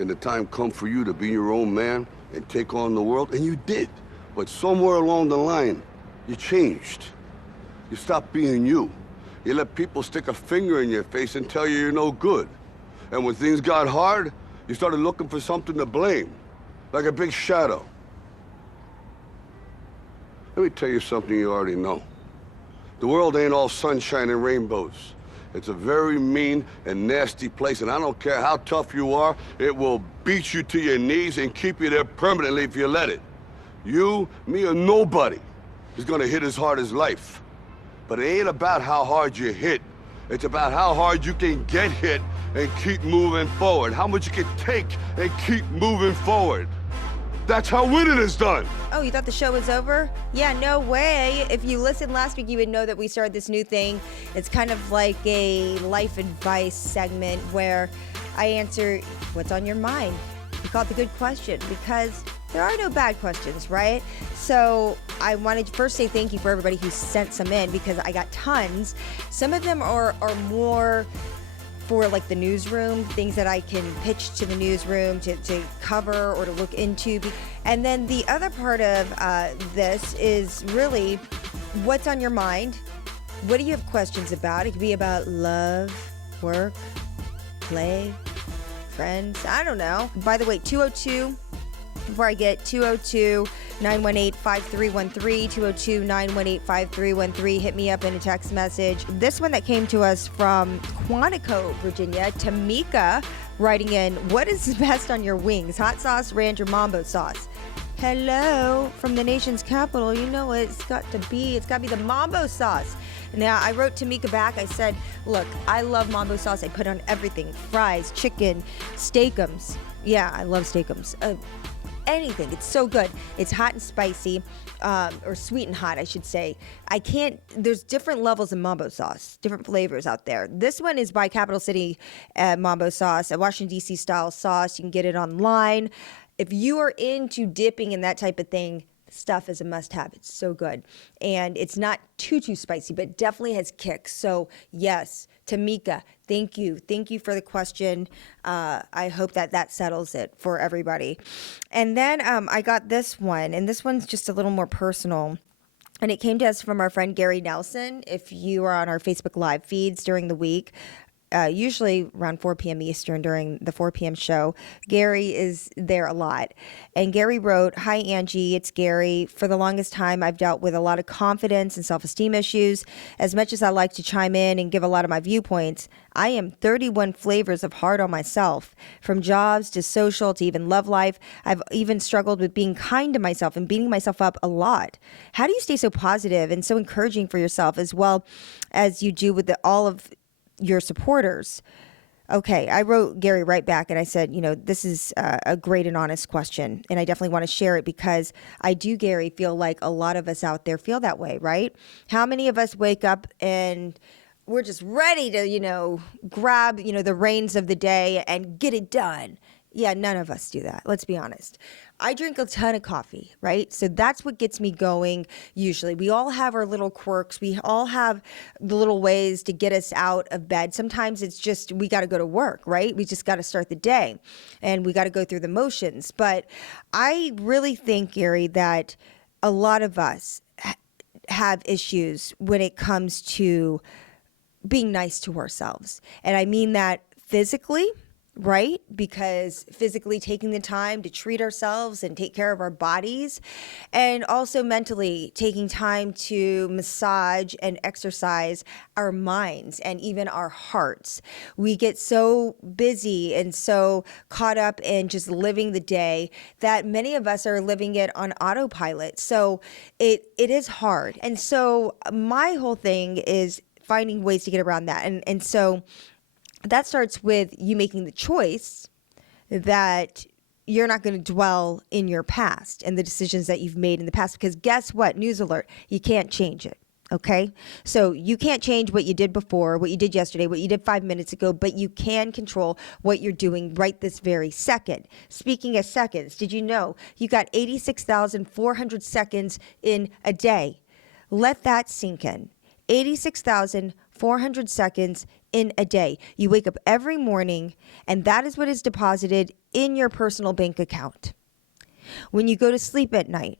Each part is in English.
then the time come for you to be your own man and take on the world, and you did. But somewhere along the line, you changed. You stopped being you. You let people stick a finger in your face and tell you you're no good. And when things got hard, you started looking for something to blame, like a big shadow. Let me tell you something you already know. The world ain't all sunshine and rainbows. It's a very mean and nasty place, and I don't care how tough you are, it will beat you to your knees and keep you there permanently if you let it. You, me, or nobody is gonna hit as hard as life. But it ain't about how hard you hit. It's about how hard you can get hit and keep moving forward. How much you can take and keep moving forward. That's how winning is done. Oh, you thought the show was over? Yeah, no way. If you listened last week, you would know that we started this new thing. It's kind of like a life advice segment where I answer what's on your mind. We call it the good question because there are no bad questions, right? So I wanted to first say thank you for everybody who sent some in because I got tons. Some of them are more for like the newsroom, things that I can pitch to the newsroom to cover or to look into. And then the other part of this is really what's on your mind. What do you have questions about? It could be about love, work, play, friends. I don't know. By the way, 202, before I get 202-918-5313, 202-918-5313. Hit me up in a text message. This one that came to us from Quantico, Virginia, Tamika, writing in, what is best on your wings, hot sauce, ranch, or Mambo sauce? Hello, from the nation's capital, you know it's got to be the Mambo sauce. Now, I wrote Tamika back. I said, look, I love Mambo sauce. I put on everything, fries, chicken, steakums. Yeah, I love steakums. Anything. It's so good. It's hot and spicy, or sweet and hot, I should say. There's different levels of Mambo sauce, different flavors out there. This one is by Capital City Mambo sauce, a Washington, D.C. style sauce. You can get it online. If you are into dipping and that type of thing, stuff is a must-have. It's so good. And it's not too spicy, but definitely has kicks. So, yes, Tamika, thank you. Thank you for the question. I hope that settles it for everybody. And then I got this one, and this one's just a little more personal. And it came to us from our friend Gary Nelson. If you are on our Facebook Live feeds during the week, usually around 4 p.m. Eastern during the 4 p.m. show. Gary is there a lot. And Gary wrote, hi, Angie, it's Gary. For the longest time, I've dealt with a lot of confidence and self-esteem issues. As much as I like to chime in and give a lot of my viewpoints, I am 31 flavors of hard on myself. From jobs to social to even love life, I've even struggled with being kind to myself and beating myself up a lot. How do you stay so positive and so encouraging for yourself as well as you do with all of your supporters? Okay, I wrote Gary right back and I said, this is a great and honest question. And I definitely want to share it because I do, Gary, feel like a lot of us out there feel that way, right? How many of us wake up and we're just ready to, grab, the reins of the day and get it done? Yeah, none of us do that. Let's be honest. I drink a ton of coffee, right? So that's what gets me going usually. We all have our little quirks. We all have the little ways to get us out of bed. Sometimes it's just we got to go to work, right? We just got to start the day and we got to go through the motions. But I really think, Gary, that a lot of us have issues when it comes to being nice to ourselves. And I mean that physically, right? Because physically taking the time to treat ourselves and take care of our bodies, and also mentally taking time to massage and exercise our minds and even our hearts. We get so busy and so caught up in just living the day that many of us are living it on autopilot. So it is hard. And so my whole thing is finding ways to get around that. And so that starts with you making the choice that you're not going to dwell in your past and the decisions that you've made in the past, because guess what? News alert, you can't change it. Okay? So you can't change what you did before, what you did yesterday, what you did 5 minutes ago, but you can control what you're doing right this very second. Speaking of seconds, did you know you got 86,400 seconds in a day? Let that sink in. 86,400 400 seconds in a day. You wake up every morning, and that is what is deposited in your personal bank account. When you go to sleep at night,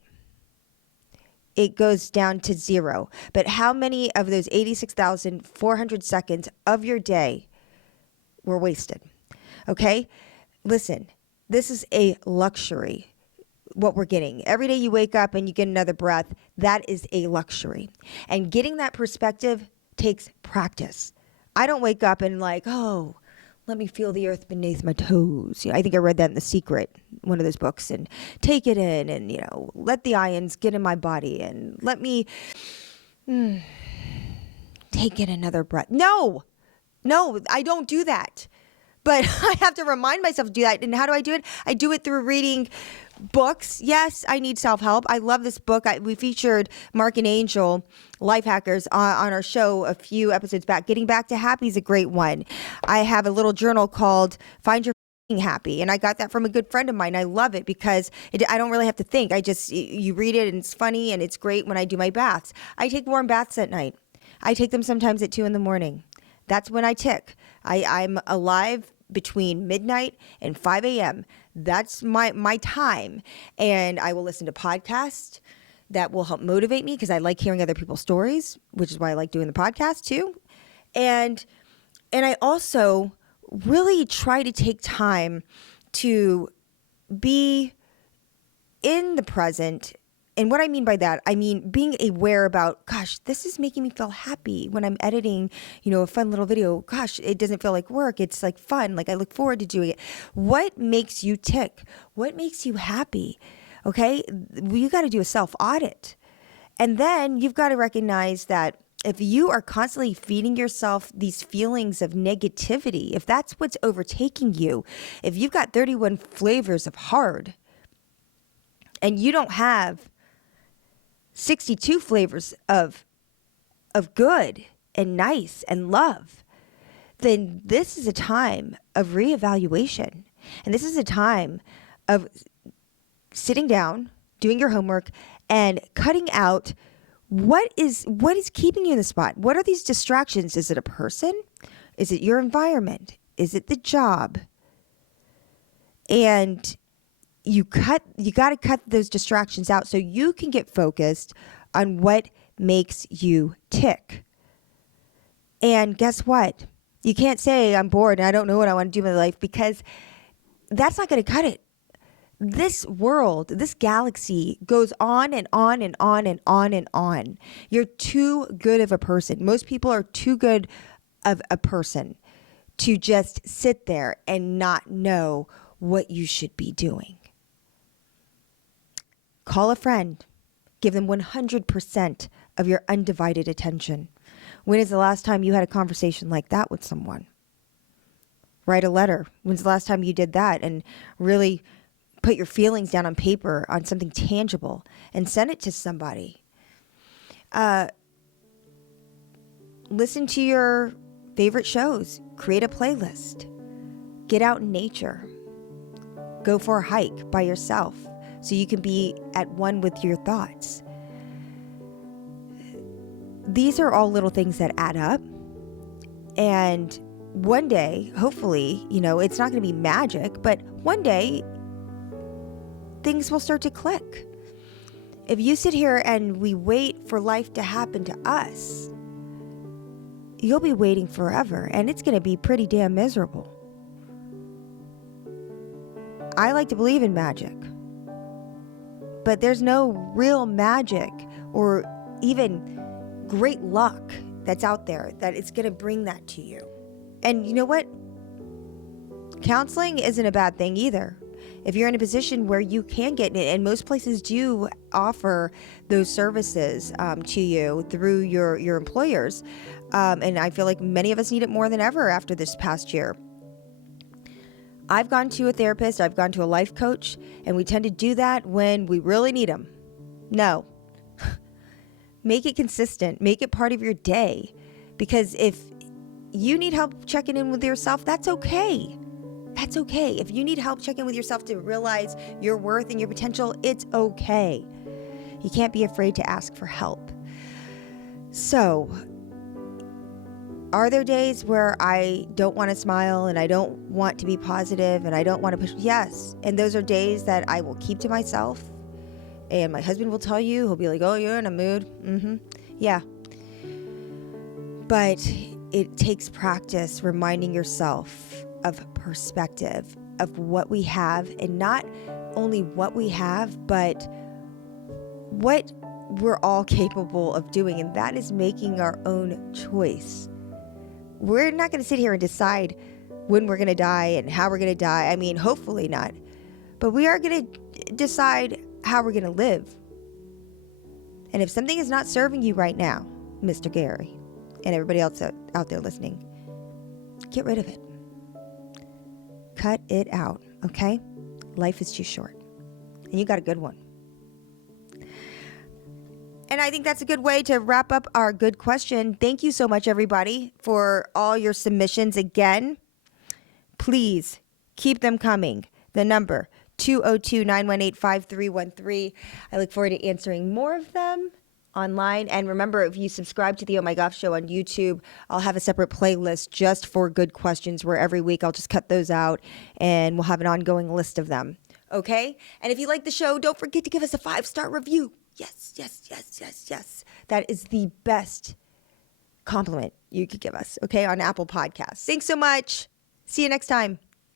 it goes down to 0. But how many of those 86,400 seconds of your day were wasted? Okay? Listen, this is a luxury, what we're getting. Every day you wake up and you get another breath, that is a luxury. And getting that perspective takes practice. I don't wake up and like, oh, let me feel the earth beneath my toes. I think I read that in The Secret, one of those books, and take it in and, let the ions get in my body and let me take in another breath. No, I don't do that. But I have to remind myself to do that. And how do I do it? I do it through reading books. Yes, I need self-help. I love this book. We featured Mark and Angel, life hackers, on our show a few episodes back. Getting Back to Happy is a great one. I have a little journal called Find Your Happy, and I got that from a good friend of mine. I love it because I don't really have to think. You read it and it's funny and it's great when I do my baths. I take warm baths at night. I take them sometimes at 2 a.m. That's when I tick. I'm alive between midnight and 5 a.m. That's my time. And I will listen to podcasts that will help motivate me because I like hearing other people's stories, which is why I like doing the podcast too. And I also really try to take time to be in the present. And what I mean by that, I mean being aware about, gosh, this is making me feel happy when I'm editing, a fun little video. Gosh, it doesn't feel like work. It's like fun. Like I look forward to doing it. What makes you tick? What makes you happy? Okay. You got to do a self-audit. And then you've got to recognize that if you are constantly feeding yourself these feelings of negativity, if that's what's overtaking you, if you've got 31 flavors of hard and you don't have 62 flavors of good and nice and love, then this is a time of reevaluation. And this is a time of sitting down, doing your homework, and cutting out what is keeping you in the spot. What are these distractions? Is it a person? Is it your environment? Is it the job? And you got to cut those distractions out so you can get focused on what makes you tick. And guess what? You can't say I'm bored and I don't know what I want to do with my life, because that's not going to cut it. This world, this galaxy goes on and on and on and on and on. You're too good of a person. Most people are too good of a person to just sit there and not know what you should be doing. Call a friend. Give them 100% of your undivided attention. When is the last time you had a conversation like that with someone? Write a letter. When's the last time you did that and really put your feelings down on paper on something tangible and send it to somebody? Listen to your favorite shows. Create a playlist. Get out in nature. Go for a hike by yourself so you can be at one with your thoughts. These are all little things that add up. And one day, hopefully, it's not going to be magic, but one day things will start to click. If you sit here and we wait for life to happen to us, you'll be waiting forever, and it's going to be pretty damn miserable. I like to believe in magic, but there's no real magic or even great luck that's out there that it's going to bring that to you. And you know what? Counseling isn't a bad thing either. If you're in a position where you can get it, and most places do offer those services to you through your employers, and I feel like many of us need it more than ever after this past year. I've gone to a therapist, I've gone to a life coach, and we tend to do that when we really need them. No. Make it consistent. Make it part of your day. Because if you need help checking in with yourself, that's okay. That's okay. If you need help checking with yourself to realize your worth and your potential, it's okay. You can't be afraid to ask for help. So, Are there days where I don't want to smile and I don't want to be positive and I don't want to push? Yes. And those are days that I will keep to myself. And my husband will tell you, he'll be like, oh, you're in a mood. Yeah. But it takes practice reminding yourself of perspective, of what we have, and not only what we have, but what we're all capable of doing. And that is making our own choice. We're not going to sit here and decide when we're going to die and how we're going to die. I mean, hopefully not. But we are going to decide how we're going to live. And if something is not serving you right now, Mr. Gary, and everybody else out there listening, get rid of it. Cut it out, okay? Life is too short. And you got a good one. And I think that's a good way to wrap up our good question. Thank you so much, everybody, for all your submissions again. Please keep them coming. The number, 202-918-5313. I look forward to answering more of them online. And remember, if you subscribe to the Oh My Goff Show on YouTube, I'll have a separate playlist just for good questions where every week I'll just cut those out and we'll have an ongoing list of them. Okay? And if you like the show, don't forget to give us a 5-star review. Yes, yes, yes, yes, yes. That is the best compliment you could give us, okay, on Apple Podcasts. Thanks so much. See you next time.